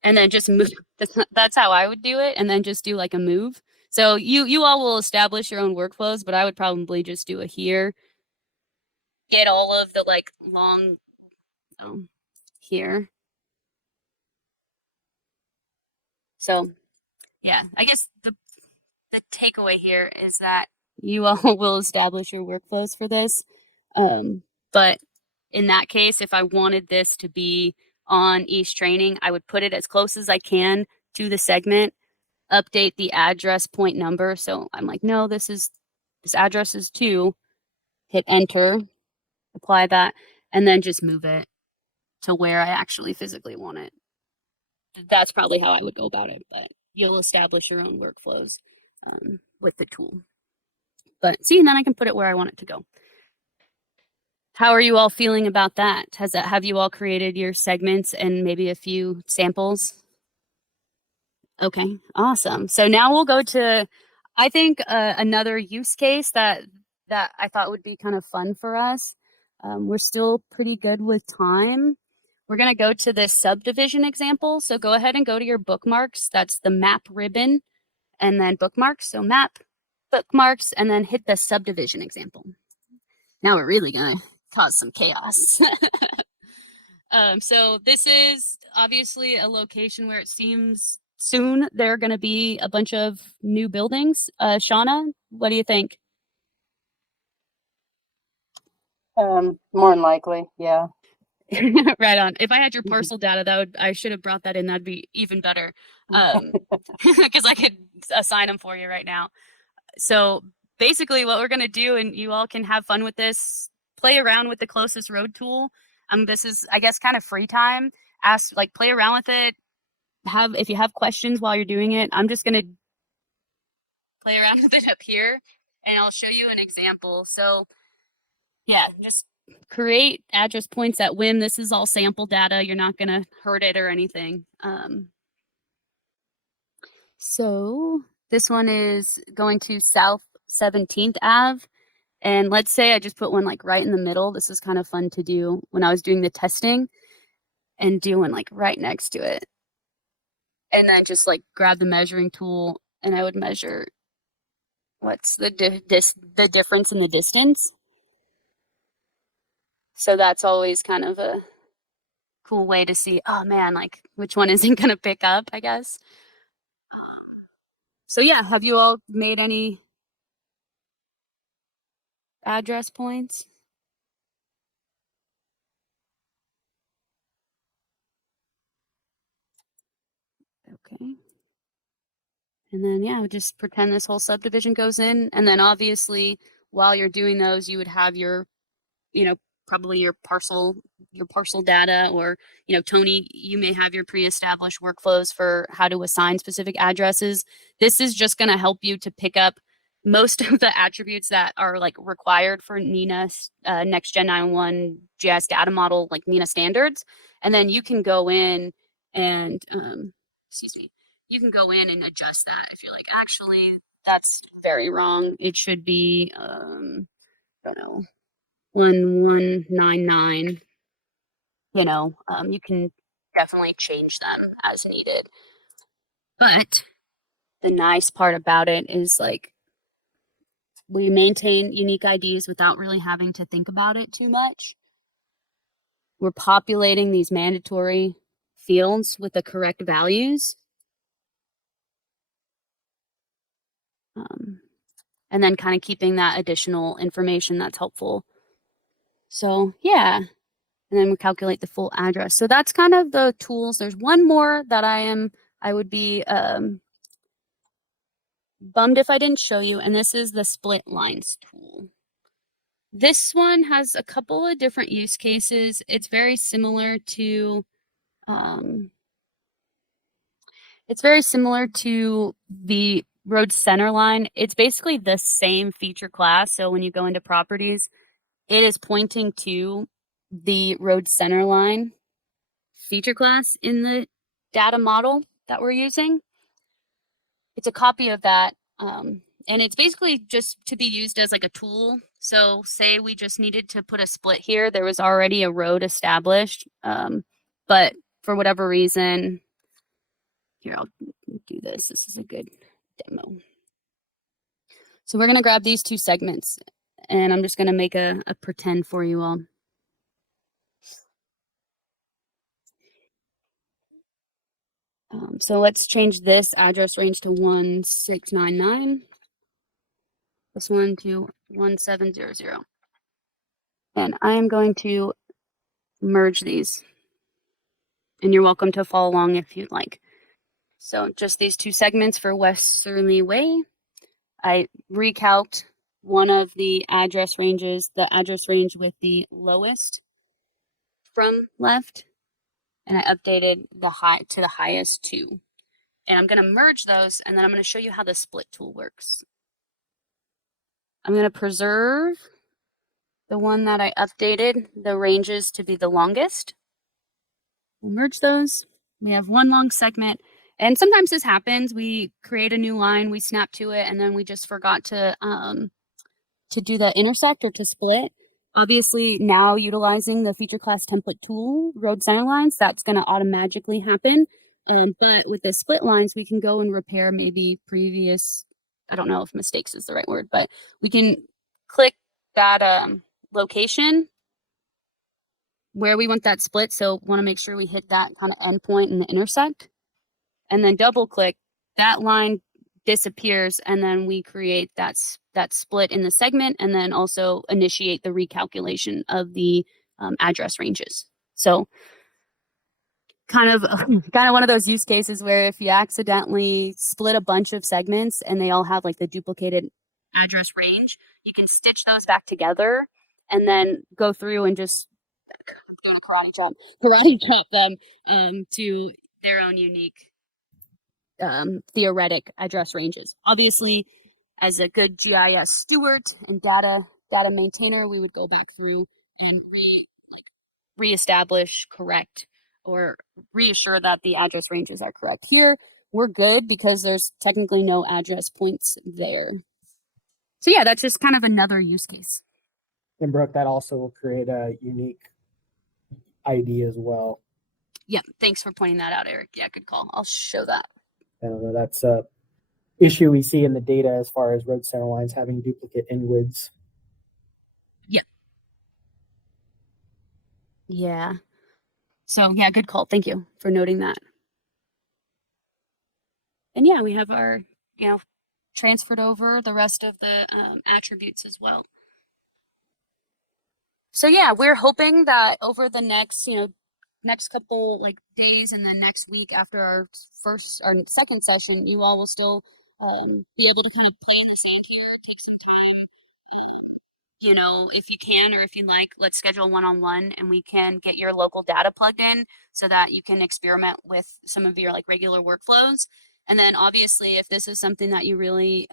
And then just move. That's how I would do it. And then just do like a move. So you all will establish your own workflows, but I would probably just do it here. Get all of the like long here. So yeah, I guess the takeaway here is that you all will establish your workflows for this. But in that case, if I wanted this to be on East Training, I would put it as close as I can to the segment, update the address point number. So I'm like, no, this address is 2, hit enter, apply that, and then just move it to where I actually physically want it. That's probably how I would go about it, but you'll establish your own workflows with the tool. But see, and then I can put it where I want it to go. How are you all feeling about that? Have you all created your segments and maybe a few samples? Okay, awesome. So now we'll go to, I think, another use case that I thought would be kind of fun for us. We're still pretty good with time. We're going to go to this subdivision example. So go ahead and go to your bookmarks. That's the map ribbon and then bookmarks. So map, bookmarks, and then hit the subdivision example. Now we're really going to cause some chaos. So this is obviously a location where it seems soon there are going to be a bunch of new buildings. Shauna, what do you think? More than likely, yeah. Right on. If I had your parcel data, I should have brought that in. That'd be even better. Because I could assign them for you right now. So basically what we're going to do, and you all can have fun with this, play around with the closest road tool. This is, I guess, kind of free time. Play around with it. If you have questions while you're doing it, I'm just going to play around with it up here and I'll show you an example. So yeah, just create address points at whim. This is all sample data. You're not going to hurt it or anything. So this one is going to South 17th Ave. And let's say I just put one like right in the middle. This is kind of fun to do when I was doing the testing, and do one like right next to it. And then just like grab the measuring tool and I would measure what's the difference in the distance. So that's always kind of a cool way to see, oh man, like which one isn't going to pick up, I guess. So yeah, have you all made any address points? Okay. And then, yeah, just pretend this whole subdivision goes in. And then obviously, while you're doing those, you would have your, probably your parcel data, or, Tony, you may have your pre-established workflows for how to assign specific addresses. This is just going to help you to pick up most of the attributes that are like required for NINA, Next Gen 911 GIS data model, like NINA standards. And then you can go in and, you can go in and adjust that if you're like, actually, that's very wrong. It should be, I don't know, 1199. You can definitely change them as needed. But the nice part about it is like we maintain unique IDs without really having to think about it too much. We're populating these mandatory fields with the correct values. And then kind of keeping that additional information that's helpful. So yeah, and then we calculate the full address. So that's kind of the tools. There's one more that I would be bummed if I didn't show you, and this is the split lines tool. This one has a couple of different use cases. It's very similar to the road center line. It's basically the same feature class. So when you go into properties, it is pointing to the road center line feature class in the data model that we're using. It's a copy of that. And it's basically just to be used as like a tool. So say we just needed to put a split here. There was already a road established. But for whatever reason, here, I'll do this. This is a good demo. So we're going to grab these two segments, and I'm just going to make a pretend for you all. So let's change this address range to 1699. This one to 1700. And I am going to merge these. And you're welcome to follow along if you'd like. So just these two segments for Westerly Way. I recalced one of the address ranges, the address range with the lowest from left, and I updated the high to the highest two. And I'm going to merge those, and then I'm going to show you how the split tool works. I'm going to preserve the one that I updated the ranges to be the longest. We'll merge those. We have one long segment. And sometimes this happens. We create a new line, we snap to it, and then we just forgot to do the intersect or to split. Obviously, now utilizing the feature class template tool, road center lines, that's going to automatically happen. But with the split lines, we can go and repair maybe previous, I don't know if mistakes is the right word, but we can click that location where we want that split. So want to make sure we hit that kind of endpoint in the intersect, and then double click, that line disappears, and then we create that split in the segment, and then also initiate the recalculation of the address ranges. So kind of one of those use cases where if you accidentally split a bunch of segments and they all have like the duplicated address range, you can stitch those back together and then go through and just, I'm doing a karate chop them to their own unique theoretic address ranges. Obviously, as a good GIS steward and data maintainer, we would go back through and reestablish, correct, or reassure that the address ranges are correct. Here, we're good because there's technically no address points there. So yeah, that's just kind of another use case. And Brooke, that also will create a unique ID as well. Yeah, thanks for pointing that out, Eric. Yeah, good call. I'll show that. I don't know, that's a issue we see in the data as far as road center lines having duplicate inwards. Yep. Yeah. So yeah, good call. Thank you for noting that. And yeah, we have our, transferred over the rest of the attributes as well. So yeah, we're hoping that over the next, next couple like days and then next week after our second session, you all will still be able to kind of play in the sand here, take some time. You know, if you can or if you like, let's schedule one-on-one and we can get your local data plugged in so that you can experiment with some of your like regular workflows. And then obviously, if this is something that you really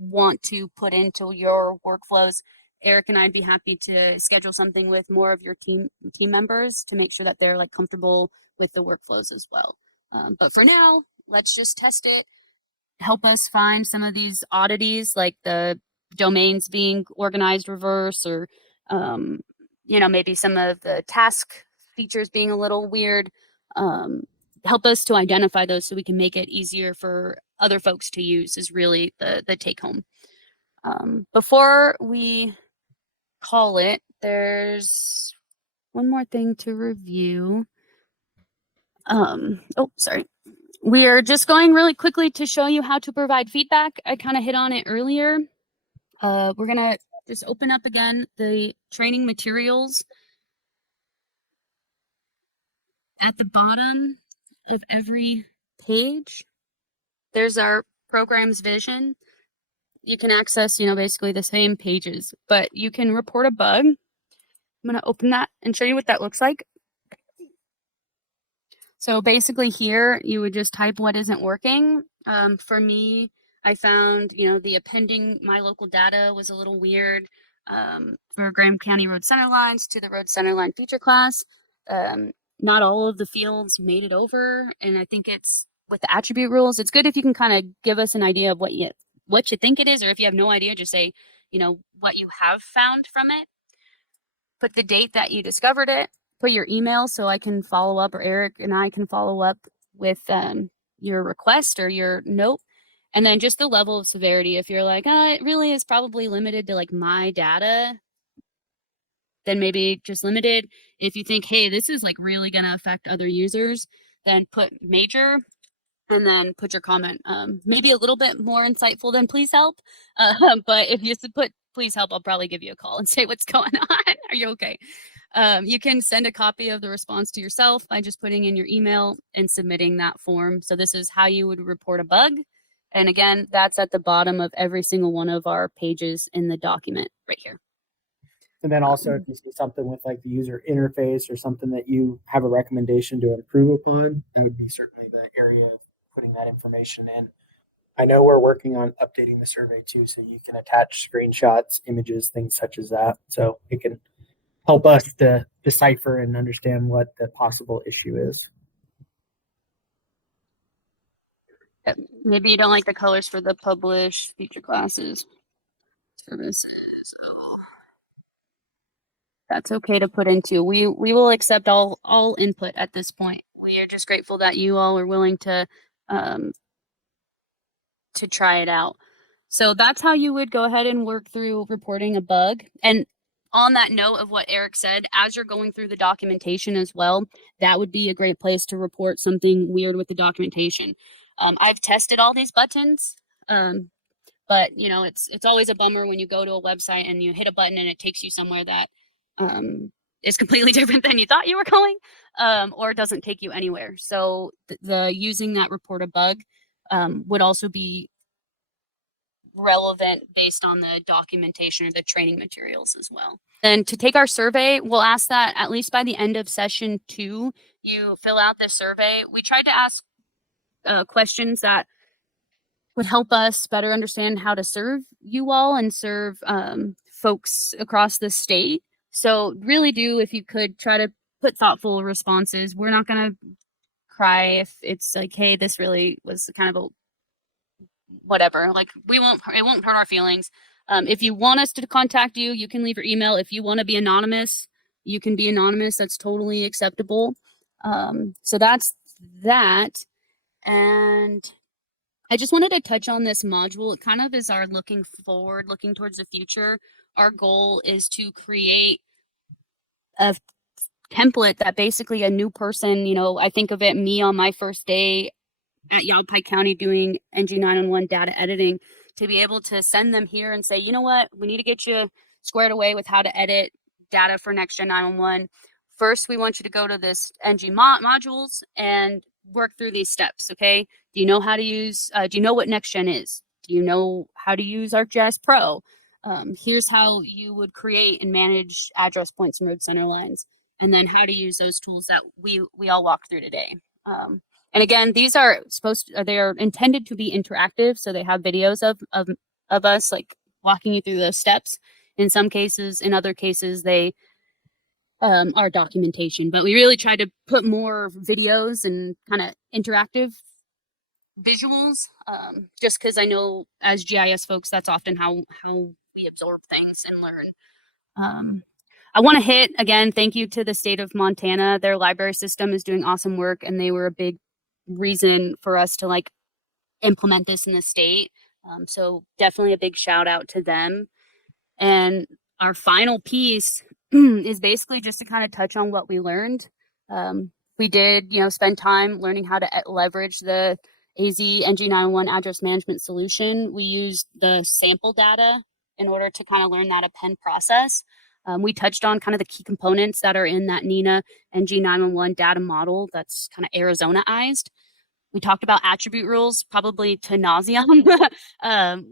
want to put into your workflows, Eric and I'd be happy to schedule something with more of your team members to make sure that they're like comfortable with the workflows as well. But for now, let's just test it. Help us find some of these oddities, like the domains being organized reverse, or you know, maybe some of the task features being a little weird. Help us to identify those so we can make it easier for other folks to use is really the take home. Before we call it, there's one more thing to review. Oh, sorry. We are just going really quickly to show you how to provide feedback. I kind of hit on it earlier. We're going to just open up again the training materials. At the bottom of every page, there's our program's vision. You can access, you know, basically the same pages, but you can report a bug. I'm going to open that and show you what that looks like. So basically here, you would just type what isn't working. For me, I found, you know, the appending my local data was a little weird for Graham County road center lines to the road center line feature class. Not all of the fields made it over. And I think it's with the attribute rules, it's good if you can kind of give us an idea of what you think it is, or if you have no idea, just say, you know, what you have found from it. Put the date that you discovered it. Put your email so I can follow up, or Eric and I can follow up with your request or your note. And then just the level of severity. If you're like, it really is probably limited to like my data, then maybe just limited. If you think, hey, this is like really going to affect other users, then put major and then put your comment. Maybe a little bit more insightful than please help. But if you put please help, I'll probably give you a call and say what's going on. Are you okay? You can send a copy of the response to yourself by just putting in your email and submitting that form. So this is how you would report a bug. And again, that's at the bottom of every single one of our pages in the document right here. And then also if you see something with like the user interface or something that you have a recommendation to improve upon, that would be certainly the area of putting that information in. I know we're working on updating the survey too, so you can attach screenshots, images, things such as that. So it can help us to decipher and understand what the possible issue is. Maybe you don't like the colors for the published feature classes. Services. That's okay to put into. We will accept all input at this point. We are just grateful that you all are willing to try it out. So that's how you would go ahead and work through reporting a bug. And on that note of what Eric said, as you're going through the documentation as well, that would be a great place to report something weird with the documentation. I've tested all these buttons, but you know, it's always a bummer when you go to a website and you hit a button and it takes you somewhere that is completely different than you thought you were going, or doesn't take you anywhere. So the using that report a bug would also be relevant based on the documentation or the training materials as well. And to take our survey, we'll ask that at least by the end of session 2, you fill out this survey. We tried to ask questions that would help us better understand how to serve you all and serve folks across the state. So really do, if you could, try to put thoughtful responses. We're not going to cry if it's like, hey, this really was kind of a whatever. Like it won't hurt our feelings. If you want us to contact you, you can leave your email. If you want to be anonymous, you can be anonymous. That's totally acceptable. So that's that. And I just wanted to touch on this module. It kind of is our looking forward, looking towards the future. Our goal is to create a template that basically a new person, you know, I think of it, me on my first day at Yavapai County doing NG911 data editing, to be able to send them here and say, you know what, we need to get you squared away with how to edit data for Next Gen 911 first we want you to go to this NG modules and work through these steps, okay? Do you know how to use, do you know what NextGen is? Do you know how to use ArcGIS Pro? Here's how you would create and manage address points and road center lines, and then how to use those tools that we all walked through today. And again, these are they are intended to be interactive, so they have videos of us like walking you through those steps. In some cases, in other cases, they are documentation, but we really try to put more videos and kind of interactive visuals, just because I know as GIS folks, that's often how we absorb things and learn. I want to hit again, thank you to the state of Montana. Their library system is doing awesome work, and they were a big reason for us to like implement this in the state. So definitely a big shout out to them. And our final piece is basically just to kind of touch on what we learned. We did, spend time learning how to leverage the NG911 address management solution. We used the sample data in order to kind of learn that append process. We touched on kind of the key components that are in that NENA NG911 data model that's kind of Arizona-ized. We talked about attribute rules, probably to nauseam.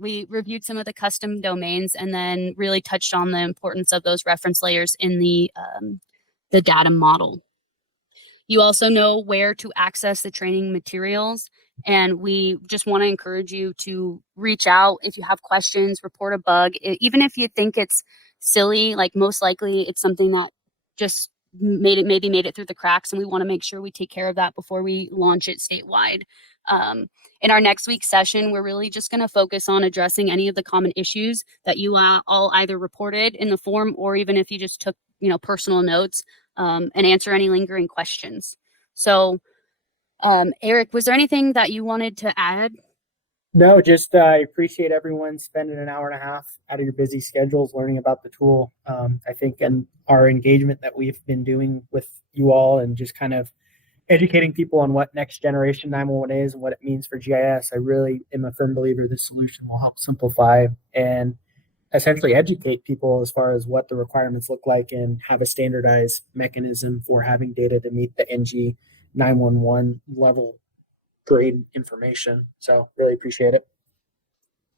We reviewed some of the custom domains and then really touched on the importance of those reference layers in the data model. You also know where to access the training materials, and we just want to encourage you to reach out if you have questions, report a bug, even if you think it's silly. Like most likely, it's something that just made it through the cracks, and we want to make sure we take care of that before we launch it statewide. In our next week's session, we're really just going to focus on addressing any of the common issues that you all either reported in the form, or even if you just took personal notes, and answer any lingering questions. So Eric, was there anything that you wanted to add? No, just I appreciate everyone spending an hour and a half out of your busy schedules learning about the tool. I think and our engagement that we've been doing with you all and just kind of educating people on what next generation 911 is and what it means for GIS. I really am a firm believer this solution will help simplify and essentially educate people as far as what the requirements look like and have a standardized mechanism for having data to meet the NG 911 level grade information. So really appreciate it.